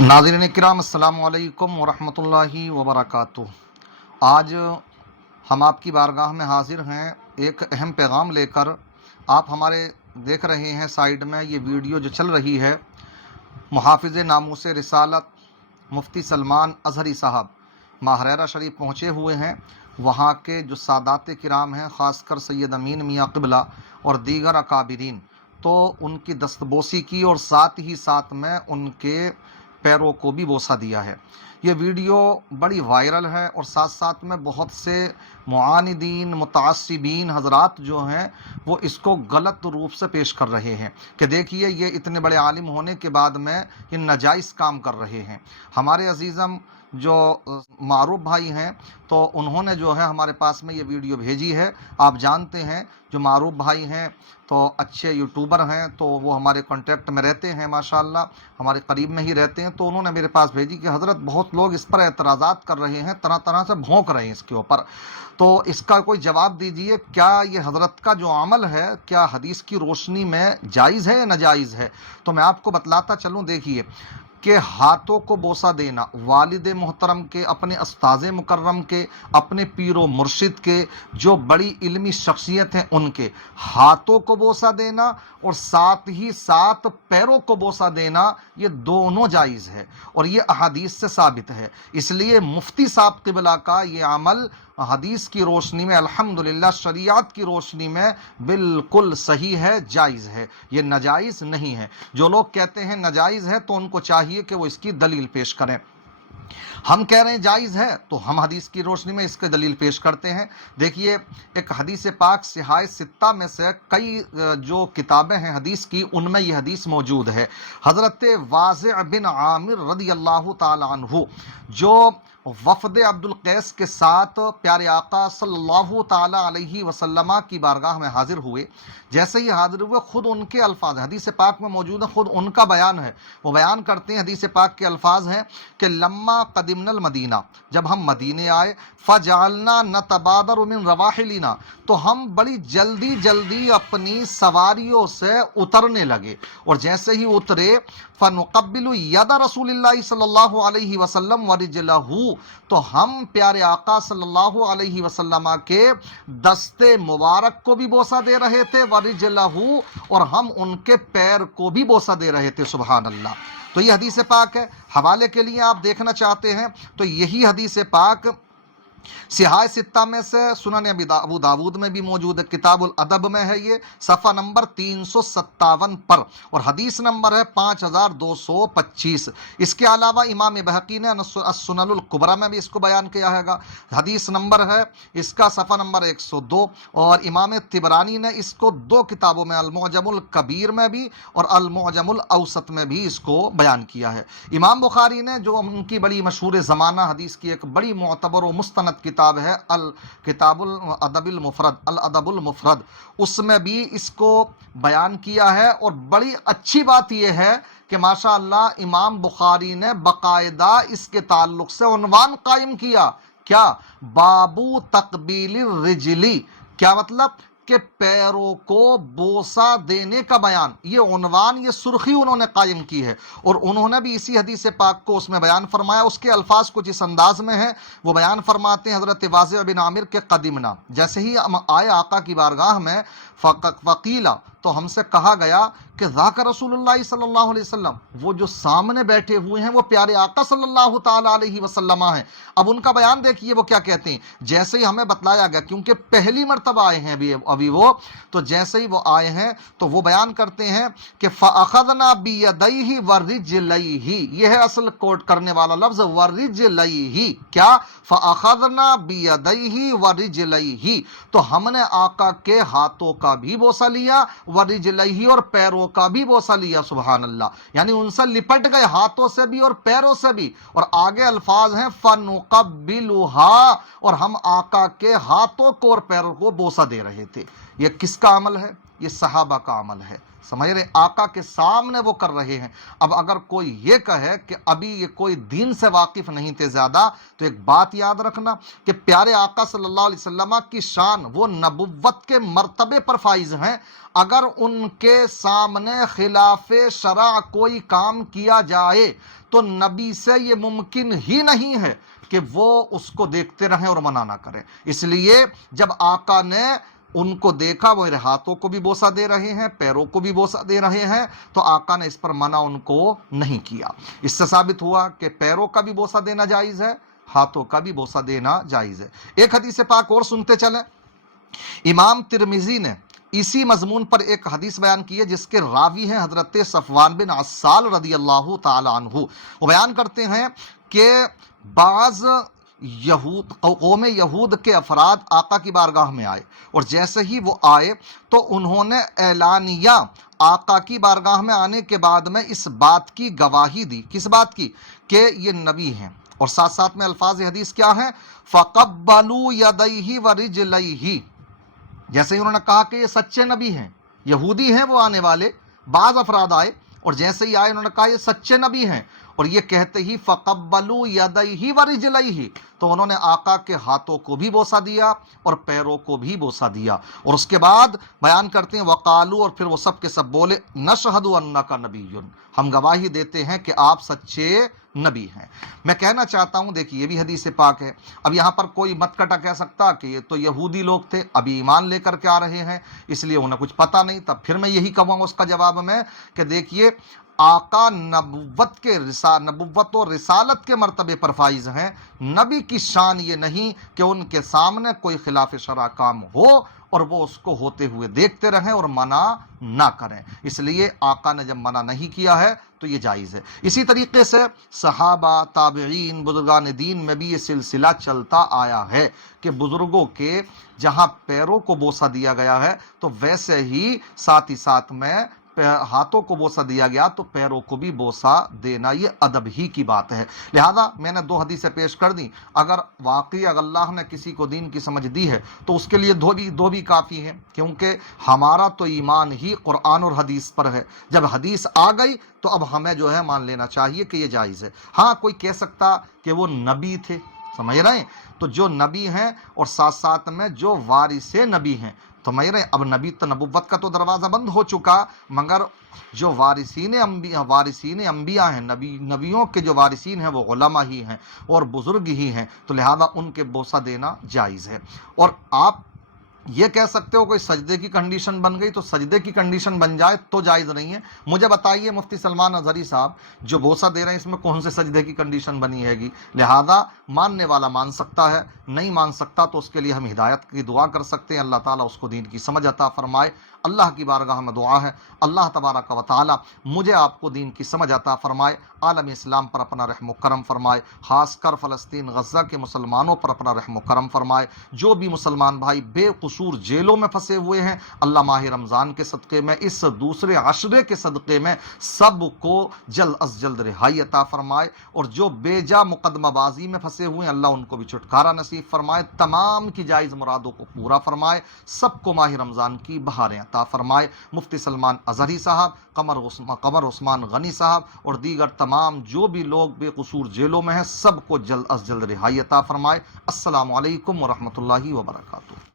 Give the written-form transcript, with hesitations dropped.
नाज़रीन किराम अस्सलामु अलैकुम वरहमतुल्लाहि वबरकातुह। आज हम आपकी बारगाह में हाजिर हैं एक अहम पैगाम लेकर। आप हमारे देख रहे हैं साइड में ये वीडियो जो चल रही है, मुहाफ़िज़ नामूस रिसालत मुफ्ती सलमान अज़हरी साहब माहरेरा शरीफ पहुँचे हुए हैं। वहाँ के जो सादात किराम हैं, ख़ासकर सैयद अमीन मियाँ क़िबला और दीगर अकाबिरीन, तो उनकी दस्तबोसी की और साथ ही साथ में उनके पैरों को भी बोसा दिया है। ये वीडियो बड़ी वायरल है और साथ साथ में बहुत से मुआनिदीन मुतअस्सिबीन हज़रात जो हैं वो इसको गलत रूप से पेश कर रहे हैं कि देखिए ये इतने बड़े आलिम होने के बाद में ये नाजायज़ काम कर रहे हैं। हमारे अजीज़म जो मारूफ भाई हैं तो उन्होंने जो है हमारे पास में ये वीडियो भेजी है। आप जानते हैं जो मारूफ भाई हैं तो अच्छे यूट्यूबर हैं, तो वो हमारे कांटेक्ट में रहते हैं, माशाअल्लाह हमारे करीब में ही रहते हैं। तो उन्होंने मेरे पास भेजी कि हज़रत बहुत लोग इस पर एतराज़ात कर रहे हैं, तरह तरह से भौंक रहे हैं इसके ऊपर, तो इसका कोई जवाब दीजिए। क्या ये हज़रत का जो अमल है क्या हदीस की रोशनी में जायज़ है या नाजायज़ है? तो मैं आपको बतलाता चलूँ। देखिए कि हाथों को बोसा देना वालिद मोहतरम के, अपने उस्ताज़े मुकर्रम के, अपने पीरो मुर्शिद के, जो बड़ी इल्मी शख्सियत हैं उनके हाथों को बोसा देना और साथ ही साथ पैरों को बोसा देना, ये दोनों जायज़ है और ये अहादीस से साबित है। इसलिए मुफ्ती साहब क़िबला का ये अमल हदीस की रोशनी में अल्हम्दुलिल्लाह शरीयत की रोशनी में बिल्कुल सही है, जायज़ है, ये नाजायज़ नहीं है। जो लोग कहते हैं नाजायज़ है तो उनको चाहिए कि वो इसकी दलील पेश करें। हम कह रहे हैं जायज़ है तो हम हदीस की रोशनी में इसके दलील पेश करते हैं। देखिए एक हदीस पाक सिहाह सित्ता में से कई जो किताबें हैं हदीस की, उनमें यह हदीस मौजूद है। हज़रत वाज़िअ बिन आमिर रज़ियल्लाहु ताला अन्हु जो वफ़द अब्दुल कैस के साथ प्यारे आका सल्लल्लाहु ताला अलैहि वसल्लम की बारगाह में हाजिर हुए, जैसे ही हाजिर हुए खुद उनके अल्फाज हदीस पाक में मौजूद है, खुद उनका बयान है। वो बयान करते हैं, हदीस पाक के अल्फाज हैं कि लम्मा कदिमनल मदीना, जब हम मदीने आए, फ़जालना नतबादर मिन रवाहिलिना, तो हम बड़ी जल्दी जल्दी अपनी सवारियों से उतरने लगे और जैसे ही उतरे फ़नुक़ब्बिलु यद रसूलिल्लाहि सल्लल्लाहु अलैहि वसल्लम व रिजलहू, तो हम प्यारे आका सल्लल्लाहु अलैहि वसल्लम के दस्ते मुबारक को भी बोसा दे रहे थे, व रिजलहू, और हम उनके पैर को भी बोसा दे रहे थे। सुभान अल्लाह। तो ये हदीस पाक है। हवाले के लिए आप देखना चाहते हैं तो यही हदीस पाक सिहाह सित्ता में से सुनन अबू दाऊद में भी मौजूद है, किताबुल अदब में है, ये सफ़ा नंबर 357 पर और हदीस नंबर है 5225। इसके अलावा इमाम बहकी ने सुननुल कुबरा में भी इसको बयान किया है। हदीस नंबर है इसका सफ़ा नंबर 102 और इमाम तिबरानी ने इसको दो किताबों में अल-मुअजमुल कबीर में भी और अल-मुअजमुल औसत में भी इसको बयान किया है। इमाम बुखारी ने, जो उनकी बड़ी मशहूर ज़माना हदीस की एक बड़ी मुअतबर और मुस्तनद किताब है अल किताबुल अदबिल मुफरद, अल अदबुल मुफरद, उसमें भी इसको बयान किया है। और बड़ी अच्छी बात यह है कि माशाअल्लाह इमाम बुखारी ने बाकायदा इसके ताल्लुक से उन्वान कायम किया। क्या? बाबू तकबीलिर रिजली। क्या मतलब? के पैरों को बोसा देने का बयान, ये उन्वान, ये सुर्खी उन्होंने कायम की है और उन्होंने भी इसी हदीस पाक को उसमें बयान फरमाया। उसके अल्फाज कुछ इस अंदाज में है, वो बयान फरमाते हैं हज़रत वाज़िअ बिन आमिर के कदीमना, जैसे ही हम आए आका की बारगाह में, फ़क़ीला, तो हमसे कहा गया कि ज़ाका रसूलुल्लाह सल्लल्लाहु अलैहि वसल्लम, वो जो सामने बैठे हुए हैं वो प्यारे आका सल्लल्लाहु ताला अलैहि वसल्लम हैं। अब उनका बयान देखिए वो क्या कहते हैं। जैसे ही हमें बतलाया गया, क्योंकि पहली मर्तबा आए हैं अभी वो, तो जैसे ही वो आए हैं तो वो बयान करते हैं कि फ़अख़ज़ना बियदैहि व रिजलैहि, ये है असल कोट करने वाला लफ्ज़, व रिजलैहि। क्या? फ़अख़ज़ना बियदैहि व रिजलैहि, तो हमने आका के हाथों का भी बोसा लिया, व रिजलैहि, और पैरों का भी बोसा लिया। सुभान अल्लाह। यानी उनसे लिपट गए, हाथों से भी और पैरों से भी। और आगे अल्फाज हैं फ़नुक़ब्बिलुहा, और हम आका के हाथों को और पैरों को बोसा दे रहे थे। ये किसका अमल है? ये सहाबा का अमल है। समझ रहे? आका के सामने वो कर रहे हैं। अब अगर कोई ये कहे कि अभी ये कोई दीन से वाकिफ नहीं थे ज़्यादा, तो एक बात याद रखना कि प्यारे आका सल्लल्लाहु अलैहि वसल्लम की शान वो नबुव्वत के मर्तबे पर फाइज हैं। अगर उनके सामने खिलाफ शरा कोई काम किया जाए تو نبی سے یہ ممکن ہی نہیں ہے کہ وہ اس کو دیکھتے رہیں اور منع نہ کریں۔ اس لیے جب آقا نے ان کو دیکھا، وہ ہاتھوں کو بھی بوسہ دے رہے ہیں، پیروں کو بھی بوسہ دے رہے ہیں، تو آقا نے اس پر منع ان کو نہیں کیا۔ اس سے ثابت ہوا کہ پیروں کا بھی بوسہ دینا جائز ہے، ہاتھوں کا بھی بوسہ دینا جائز ہے۔ ایک حدیث پاک اور سنتے چلیں۔ امام ترمذی نے اسی مضمون پر ایک حدیث بیان کی ہے جس کے راوی ہیں حضرت صفوان بن عسال رضی اللہ تعالی عنہ۔ وہ بیان کرتے ہیں کہ بعض قوم یہود کے افراد آقا کی بارگاہ میں آئے، اور جیسے ہی وہ آئے تو انہوں نے اعلانیہ آقا کی بارگاہ میں آنے کے بعد میں اس بات کی گواہی دی۔ کس بات کی؟ کہ یہ نبی ہیں، اور ساتھ ساتھ میں الفاظ حدیث کیا ہیں؟ فَقَبَّلُوا يَدَيْهِ وَرِجْلَيْهِ۔ جیسے ہی انہوں نے کہا کہ یہ سچے نبی ہیں، یہودی ہیں وہ آنے والے، بعض افراد آئے، اور جیسے ہی آئے انہوں نے کہا یہ سچے نبی ہیں، اور یہ کہتے ہی فَقَبَّلُوا يَدَيْهِ وَرِجْلَيْهِ، تو انہوں نے آقا کے ہاتھوں کو بھی بوسہ دیا اور پیروں کو بھی بوسہ دیا۔ اور اس کے بعد بیان کرتے ہیں وقالو، اور پھر وہ سب کے سب بولے نشہد انک نبی، ہم گواہی دیتے ہیں کہ آپ سچے نبی ہیں۔ میں کہنا چاہتا ہوں، دیکھیے یہ بھی حدیث پاک ہے۔ اب یہاں پر کوئی مت کٹا کہہ سکتا کہ یہ تو یہودی لوگ تھے، ابھی ایمان لے کر کے آ رہے ہیں، اس لیے انہیں کچھ پتہ نہیں۔ تب پھر میں یہی کہوں گا اس کا جواب میں کہ دیکھیے آقا نبوت و رسالت کے مرتبے پر فائز ہیں۔ نبی کی شان یہ نہیں کہ ان کے سامنے کوئی خلاف شرع کام ہو اور وہ اس کو ہوتے ہوئے دیکھتے رہیں اور منع نہ کریں۔ اس لیے آقا نے جب منع نہیں کیا ہے تو یہ جائز ہے۔ اسی طریقے سے صحابہ، تابعین، بزرگان دین میں بھی یہ سلسلہ چلتا آیا ہے کہ بزرگوں کے جہاں پیروں کو بوسہ دیا گیا ہے تو ویسے ہی ساتھ ہی ساتھ میں ہاتھوں کو بوسہ دیا گیا تو پیروں کو بھی بوسہ دینا یہ ادب ہی کی بات ہے۔ لہذا میں نے 2 حدیثیں پیش کر دی۔ اگر واقعی اللہ نے کسی کو دین کی سمجھ دی ہے تو اس کے لیے دو بھی کافی ہیں، کیونکہ ہمارا تو ایمان ہی قرآن اور حدیث پر ہے۔ جب حدیث آ گئی تو اب ہمیں جو ہے مان لینا چاہیے کہ یہ جائز ہے۔ ہاں کوئی کہہ سکتا کہ وہ نبی تھے، سمجھ رہے ہیں؟ تو جو نبی ہیں اور ساتھ ساتھ میں جو وارث نبی ہیں، تو میں رہے اب نبی تو نبوت کا تو دروازہ بند ہو چکا، مگر جو وارثین انبیاء ہیں، نبیوں کے جو وارثین ہیں وہ علماء ہی ہیں اور بزرگ ہی ہیں، تو لہذا ان کے بوسہ دینا جائز ہے۔ اور آپ یہ کہہ سکتے ہو کوئی سجدے کی کنڈیشن بن گئی، تو سجدے کی کنڈیشن بن جائے تو جائز نہیں ہے۔ مجھے بتائیے مفتی سلمان اظہری صاحب جو بوسہ دے رہے ہیں اس میں کون سے سجدے کی کنڈیشن بنی ہے گی؟ لہذا ماننے والا مان سکتا ہے، نہیں مان سکتا تو اس کے لیے ہم ہدایت کی دعا کر سکتے ہیں، اللہ تعالیٰ اس کو دین کی سمجھ عطا فرمائے۔ اللہ کی بارگاہ میں دعا ہے اللہ تبارک و تعالیٰ مجھے آپ کو دین کی سمجھ عطا فرمائے، عالم اسلام پر اپنا رحم و کرم فرمائے، خاص کر فلسطین غزہ کے مسلمانوں پر اپنا رحم و کرم فرمائے۔ جو بھی مسلمان بھائی بے قصور جیلوں میں پھنسے ہوئے ہیں، اللہ ماہ رمضان کے صدقے میں، اس دوسرے عشرے کے صدقے میں سب کو جلد از جلد رہائی عطا فرمائے، اور جو بے جا مقدمہ بازی میں پھنسے ہوئے ہیں اللہ ان کو بھی چھٹکارا نصیب فرمائے، تمام کی جائز مرادوں کو پورا فرمائے، سب کو ماہ رمضان کی بہاریں عطا فرمائے۔ مفتی سلمان اظہری صاحب، قمر عثمان غنی صاحب اور دیگر تمام جو بھی لوگ بے قصور جیلوں میں ہیں سب کو جلد از جلد رہائی عطا فرمائے۔ السلام علیکم ورحمۃ اللہ وبرکاتہ۔